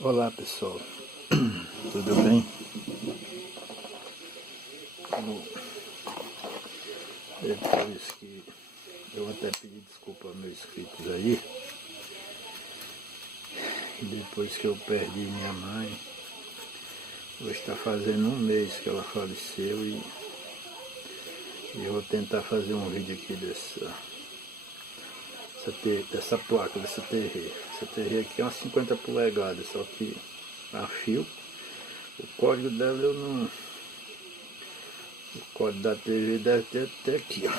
Olá pessoal, tudo bem? Depois que eu até pedi desculpa aos meus inscritos aí, e depois que eu perdi minha mãe, hoje está fazendo um mês que ela faleceu e eu vou tentar fazer um vídeo aqui dessa placa, dessa TV. Essa TV aqui é uma 50 polegadas, só que a fio. O código dela eu não. O código da TV deve ter até aqui, ó.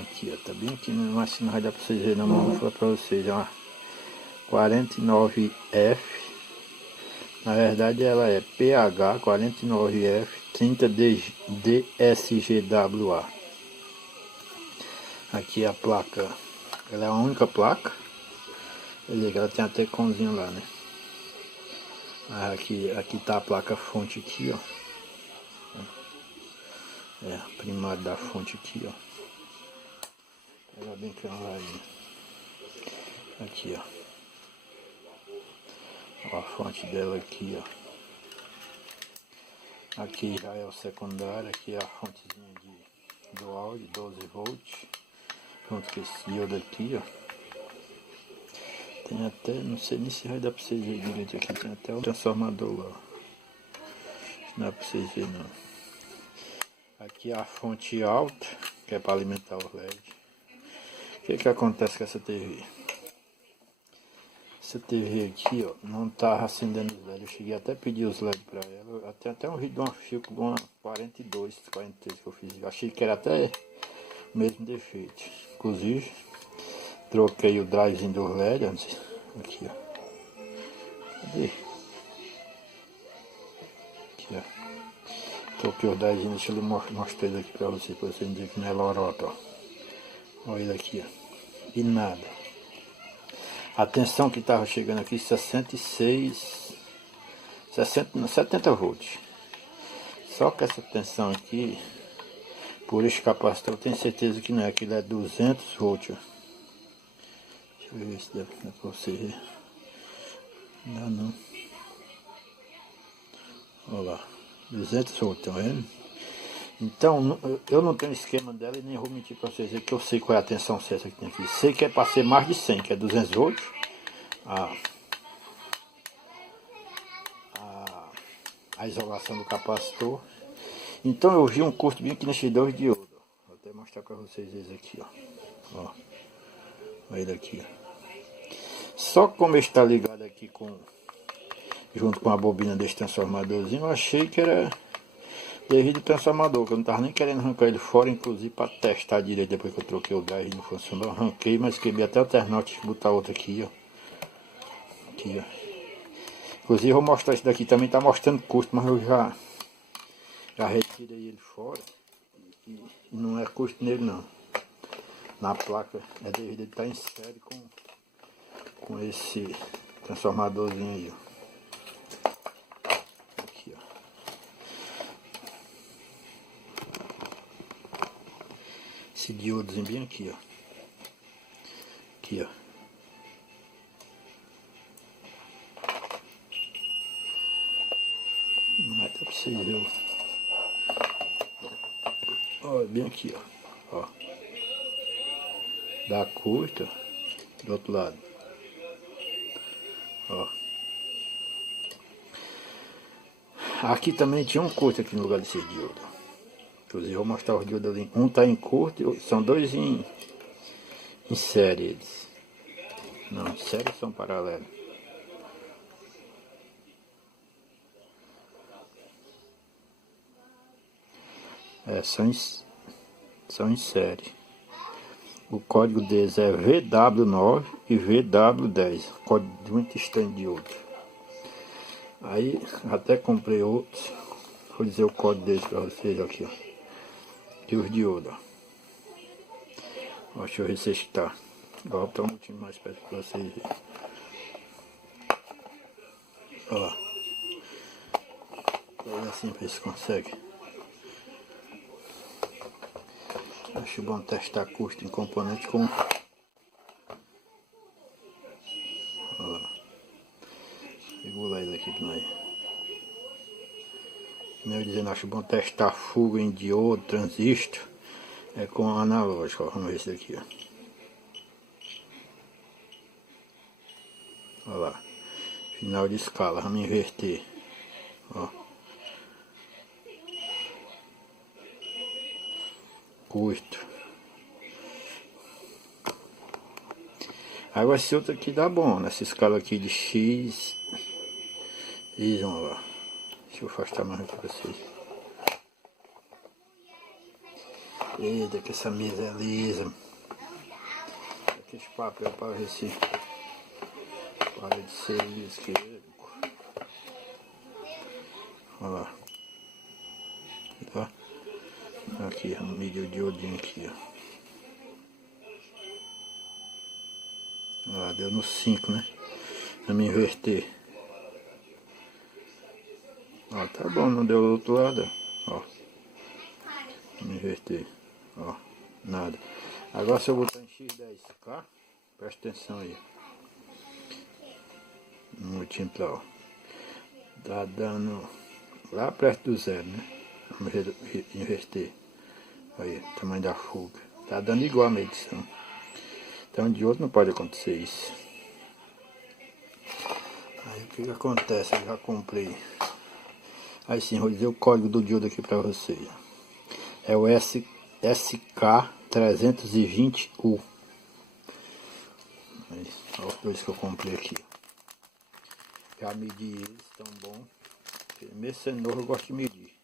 Aqui, ó, tá bem aqui, mas não vai dar pra vocês verem, não, vou falar pra vocês, ó. 49F, na verdade ela é PH 49F 30 DSGWA. Aqui a placa, ela é a única placa, ela tem até comzinho lá, né? Aqui tá a placa fonte aqui, ó. É, a primária da fonte aqui, ó. Ela bem que ela vai aqui, ó. Ó, a fonte dela aqui, ó. Aqui já é o secundário, aqui é a fontezinha do áudio, 12 volts. Junto com esse diodo aqui, ó. Tem até, não sei nem se vai dar pra vocês verem direito aqui, tem até o transformador lá. Não dá pra vocês verem não. Aqui é a fonte alta, que é para alimentar o LED. O que acontece com essa TV? Essa TV aqui, ó, não tá acendendo os LEDs. Eu cheguei até a pedir os LEDs pra ela. Tem até um vídeo de uma fio com uma 42, 43 que eu fiz. Eu achei que era até o mesmo defeito. Inclusive, troquei o drivezinho do LED antes. Aqui, ó. Cadê? Aqui, ó. Troquei o drivezinho, deixa eu mostrar ele aqui pra vocês não dizer que não é lorota, ó. Olha ele aqui, ó. E nada. A tensão que estava chegando aqui, 66, 70 volts. Só que essa tensão aqui, por esse capacitor, eu tenho certeza que não é, aquilo é 200 volts. Deixa eu ver se dá pra você ver. Não dá não. Olha lá, 200 volts, tá vendo? Então, eu não tenho esquema dela e nem vou mentir para vocês dizer que eu sei qual é a tensão certa que tem aqui. Sei que é para ser mais de 100, que é 200 volts. A isolação do capacitor. Então eu vi um curto bem aqui nesses dois diodos. Vou até mostrar para vocês esse aqui, ó. Olha ele aqui, ó. Só como está ligado aqui junto com a bobina desse transformadorzinho, eu achei que era devido ao transformador, que eu não estava nem querendo arrancar ele fora, inclusive para testar direito depois que eu troquei o drive e não funcionou. Arranquei, mas quebrei até o ternote, tive que botar outro aqui, ó. Aqui, ó. Inclusive eu vou mostrar isso daqui, também está mostrando custo, mas eu já retirei ele fora e não é custo nele não. Na placa é devido a ele estar em série com esse transformadorzinho aí, ó. Aqui, ó. Esse diodozinho bem aqui, ó. Aqui, ó. Não vai dar pra vocês verem. Ó, bem aqui, ó. Da curta do outro lado. Ó. Aqui também tinha um curto aqui no lugar desse diodo. Inclusive eu vou mostrar os diodos ali. Um tá em curto e são dois em série eles. Não, em série são paralelos. É, são em série. O código deles é VW9 e VW10. Código muito estranho de outro. Aí até comprei outros. Vou dizer o código deles para vocês aqui, ó. E os diodos, ó. Deixa eu ver se está. Vou botar um pouquinho mais perto para vocês verem. Olha lá. Olha assim para ver se consegue. Acho bom testar custo em componente com. Olha lá. aqui pra nós. Eu dizendo, acho bom testar fuga em diodo, transistor. É com analógico, ó. Vamos ver esse daqui, ó. Olha lá. Final de escala, vamos inverter. Ó. Custo. Agora esse outro aqui dá bom, nessa escala aqui de X. Y, ó. Deixa eu afastar mais aqui pra vocês. Eita, que essa mesa é lisa. Aqui esse papel para ver se para de ser liso. Olha lá. Tá? Aqui, meio diodinho aqui, ó. Olha lá, deu no 5, né? Vamos inverter. Ó, tá bom, não deu do outro lado, ó. Vamos inverter. Ó, nada. Agora se eu botar em X10K, presta atenção aí. No múltiplo, ó. Tá dando lá perto do zero, né? Vamos inverter. Aí, tamanho da fuga. Tá dando igual a medição. Então de outro não pode acontecer isso. Aí o que acontece? Eu já comprei. Aí sim, vou dizer o código do diodo aqui pra vocês. É o SK320U. Olha os dois que eu comprei aqui. Já medi eles, tão bom. Mesmo sendo novo eu gosto de medir.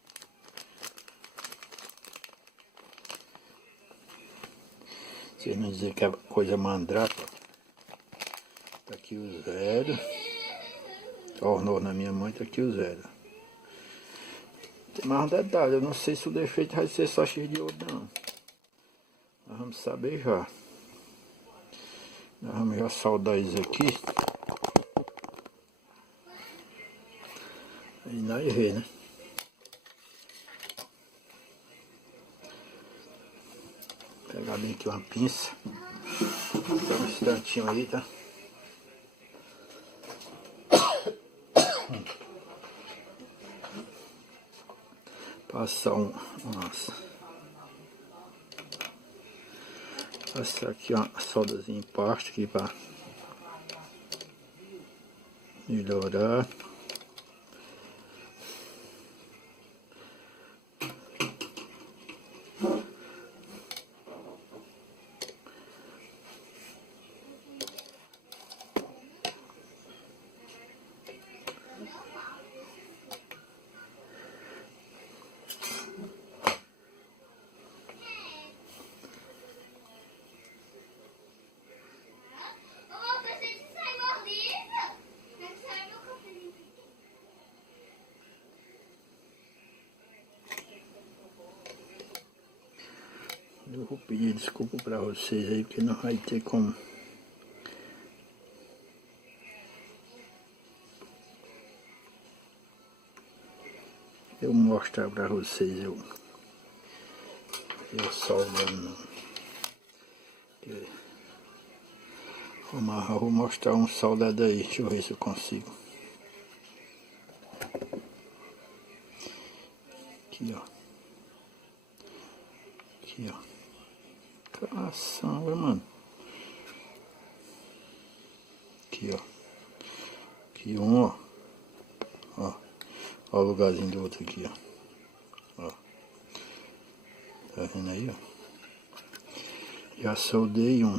Vocês não dizem que é coisa mandraka. Tá aqui o zero. Tornou na minha mãe, tá aqui o zero. Tem mais um detalhe, eu não sei se o defeito vai ser só X de ouro não. Nós vamos saber já. Nós vamos já soldar isso aqui. Aí nós vê, né? Vou pegar bem aqui uma pinça. Dá um instantinho aí, tá? Passar passar aqui uma soldazinha em parte aqui para melhorar. Eu vou pedir desculpa para vocês aí, porque não vai ter como. Eu mostrar para vocês, eu soldando. Vou mostrar um soldado aí, deixa eu ver se eu consigo. Aqui, ó. Aqui, ó. Caçamba, mano. Aqui, ó. Aqui um, ó. Ó. Ó o lugarzinho do outro aqui, ó. Ó. Tá vendo aí, ó? Já soldei um.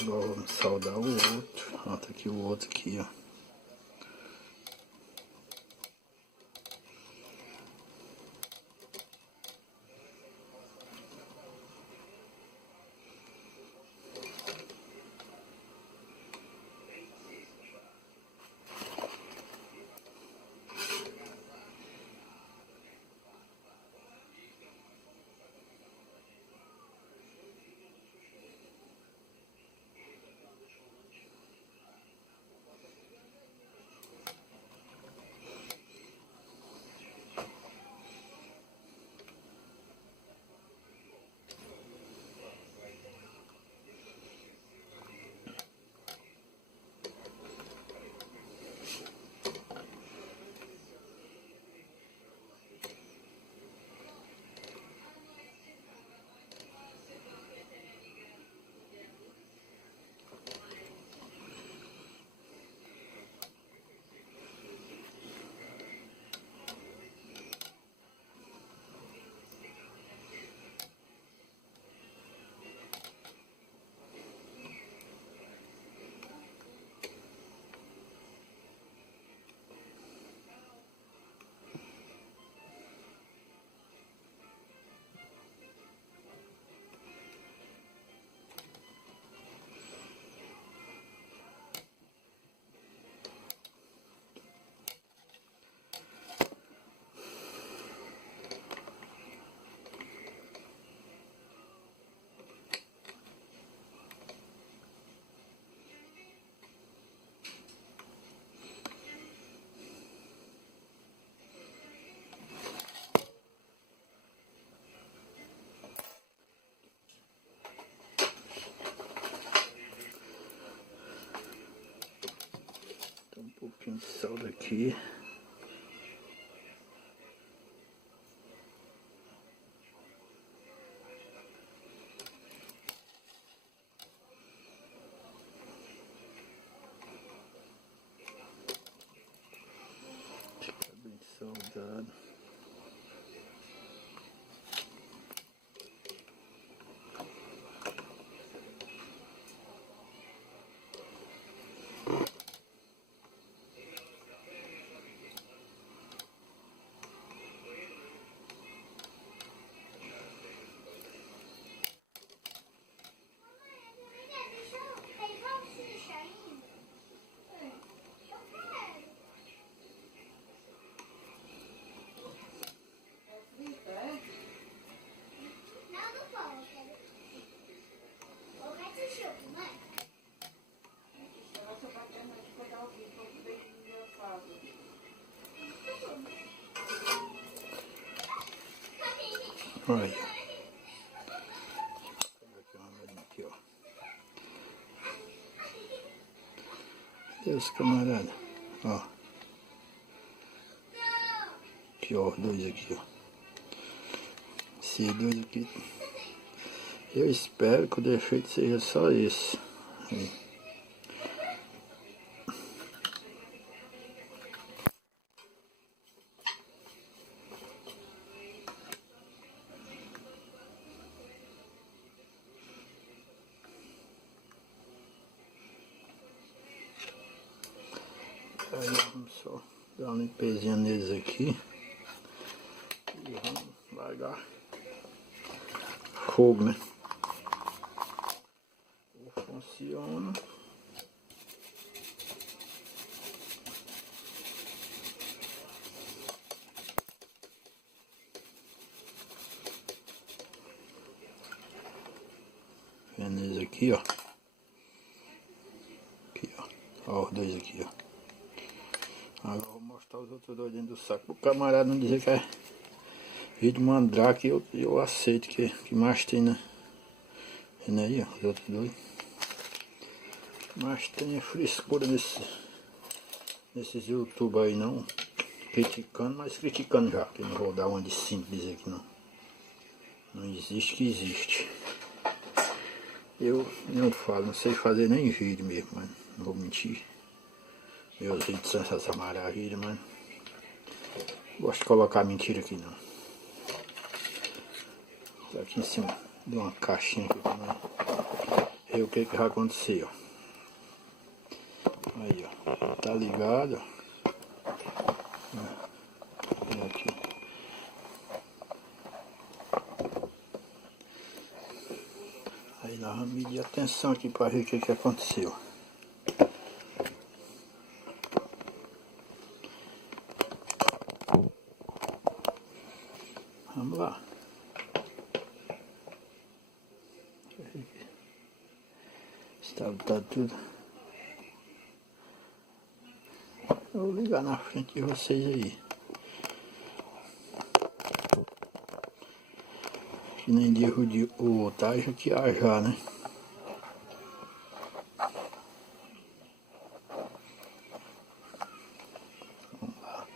Agora vamos soldar o outro. Ó, tá aqui o outro aqui, ó. pouquinho de sal daqui. Fica bem salgado. Olha. Aqui, ó. Deus, camarada. Ó. Aqui, ó. Dois aqui, ó. Esses dois aqui. Eu espero que o defeito seja só esse. Aí. Aí vamos só dar uma limpezinha neles aqui e vamos largar fogo, né? Funciona. Vendo eles aqui, ó. Aqui, ó. Ó os dois aqui, ó. Agora eu vou mostrar os outros dois dentro do saco. O camarada não dizer que é vídeo mandrake, eu aceito que mais tem, né? Vendo aí, ó, os outros dois. Mas tem frescura nesses YouTube aí não. Criticando, mas criticando já. Que não vou dar uma de simples aqui não. Não existe que existe. Eu não falo, não sei fazer nem vídeo mesmo, mano. Não vou mentir. Meus vídeos são essa maravilha, mano. Gosto de colocar mentira aqui não. Tá aqui em cima de uma caixinha aqui pra nós ver o que vai acontecer, ó. Aí, ó. Tá ligado, ó. Aqui. Aí nós vamos medir a tensão aqui pra ver o que aconteceu. Vamos lá. Tá tudo. Eu vou ligar na frente de vocês aí. Que nem derrude o tajo que haja, né? Vamos lá.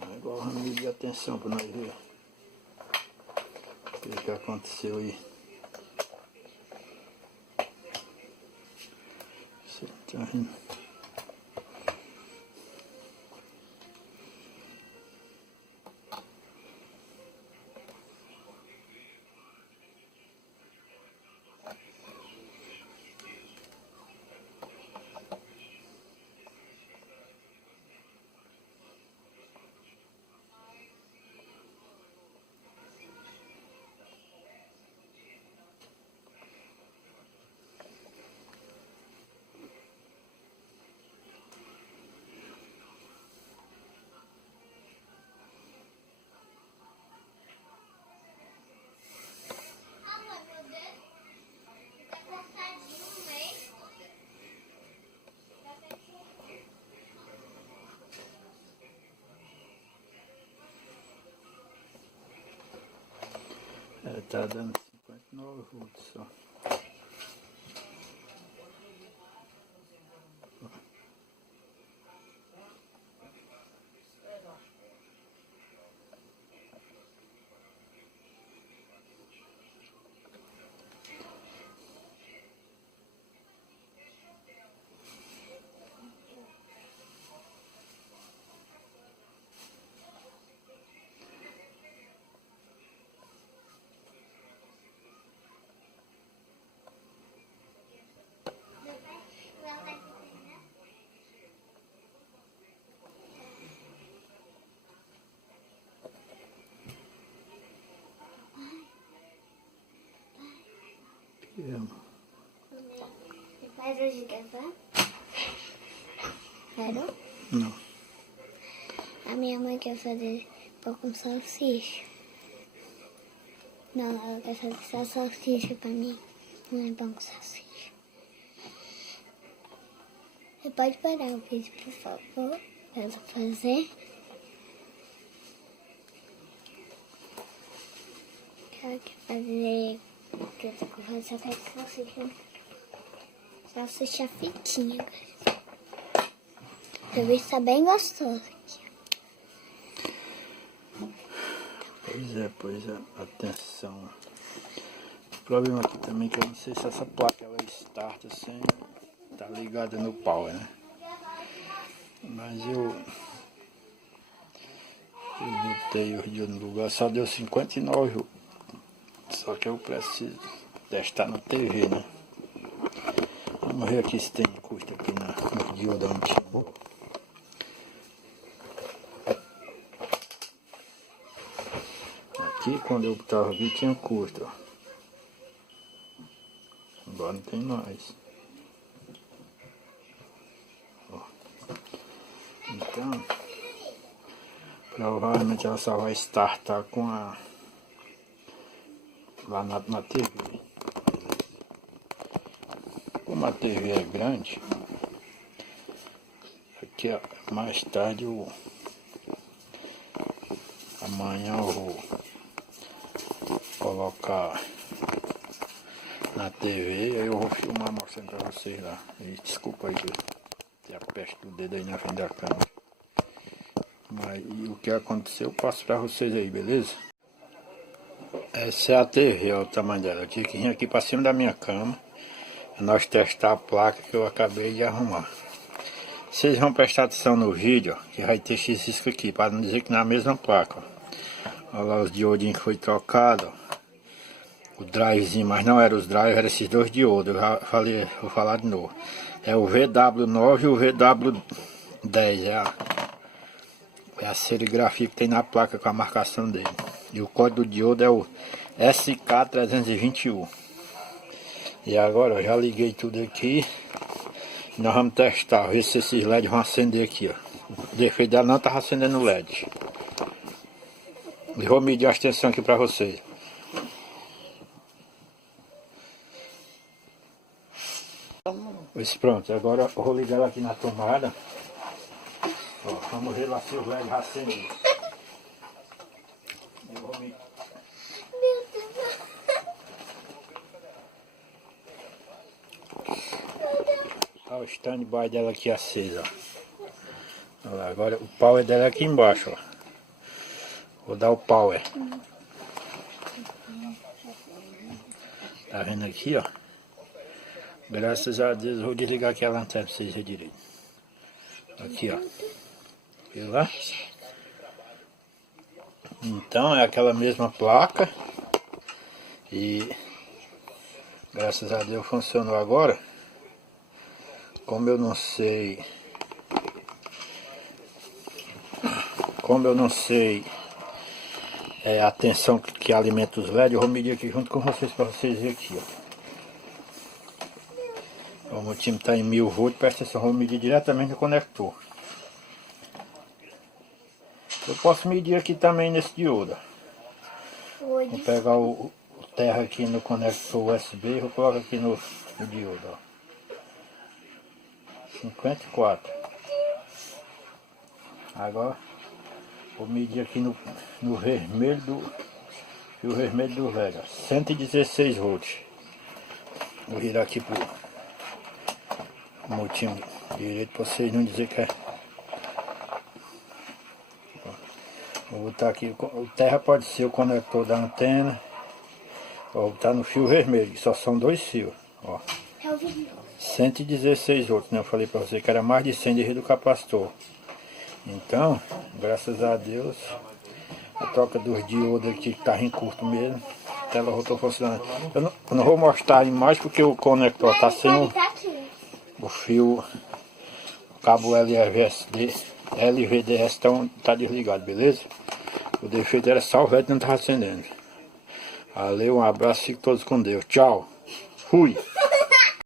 Agora vamos medir a tensão para nós ver o que aconteceu aí. Você tá vendo? Tá dando 59 volts só. Você faz hoje gravar? Parou? Não. A minha mãe quer fazer pão com salsicha. Não, ela quer fazer só salsicha pra mim. Não é pão com salsicha. Você pode parar o vídeo, por favor, pra ela fazer? Ela quer fazer... Que eu tô com fome, só quer salsicha. Salsicha fritinha. Eu vi que tá bem gostoso aqui. Pois é, atenção. O problema aqui também é que eu não sei se essa placa ela starta sem tá ligada no power, né? Mas eu botei o dia no lugar, só deu 59 volts. Só que eu preciso testar na TV, né? Vamos ver aqui se tem custo aqui no diodo antigo. Aqui quando eu tava aqui tinha custo, ó. Agora não tem mais. Ó. Então, provavelmente ela só vai startar com a lá na TV. Como a TV é grande, aqui ó, mais tarde amanhã eu vou colocar na TV e aí eu vou filmar mostrando pra vocês lá. E desculpa aí que a peste do dedo aí na frente da câmera. Mas e o que aconteceu eu passo pra vocês aí, beleza? Essa é a TV, ó, o tamanho dela. Eu tive que vir aqui pra cima da minha cama. Nós testar a placa que eu acabei de arrumar. Vocês vão prestar atenção no vídeo, ó, que vai ter esse risco aqui, para não dizer que não é a mesma placa. Ó. Olha lá os diodinhos que foi trocado, ó. O drivezinho, mas não era os drives, eram esses dois diodos. Eu já falei, vou falar de novo. É o VW9 e o VW10, é a serigrafia que tem na placa com a marcação dele. E o código do diodo é o SK321. E agora eu já liguei tudo aqui. Nós vamos testar, ver se esses LEDs vão acender aqui, ó. O defeito dela não estava acendendo o LED. E vou medir a extensão aqui para vocês. Pois pronto, agora eu vou ligar ela aqui na tomada. Ó, vamos ver lá se os LEDs vão acender. Eu vou medir. Olha o stand-by dela aqui acesa, ó. Olha lá, agora o power dela é aqui embaixo, ó. Vou dar o power. Tá vendo aqui, ó? Graças a Deus eu vou desligar aqui a lanterna pra vocês verem direito. Aqui, ó. Viu lá? Então é aquela mesma placa. E graças a Deus funcionou agora. Como eu não sei a tensão que alimenta os LEDs, eu vou medir aqui junto com vocês para vocês verem aqui, ó. O meu time está em 1000 volts, presta atenção, vou medir diretamente no conector. Eu posso medir aqui também nesse diodo. Vou pegar o terra aqui no conector USB e vou colocar aqui no diodo, ó. 54. Agora vou medir aqui no vermelho do fio vermelho do LED, 116 volts. Vou virar aqui pro motivo direito para vocês não dizer que é. Vou botar aqui, o terra pode ser o conector da antena. Vou botar no fio vermelho, que só são dois fios, ó. 116 volts, né? Eu falei para você que era mais de 100 de rede do capacitor. Então, graças a Deus, a troca dos diodos aqui que estava em curto mesmo, a tela voltou funcionando. Eu não vou mostrar a imagem porque o conector está sem o fio, o cabo LVDS tá desligado, beleza? O defeito era só o LED não estava acendendo. Valeu, um abraço, fiquem todos com Deus. Tchau! Fui.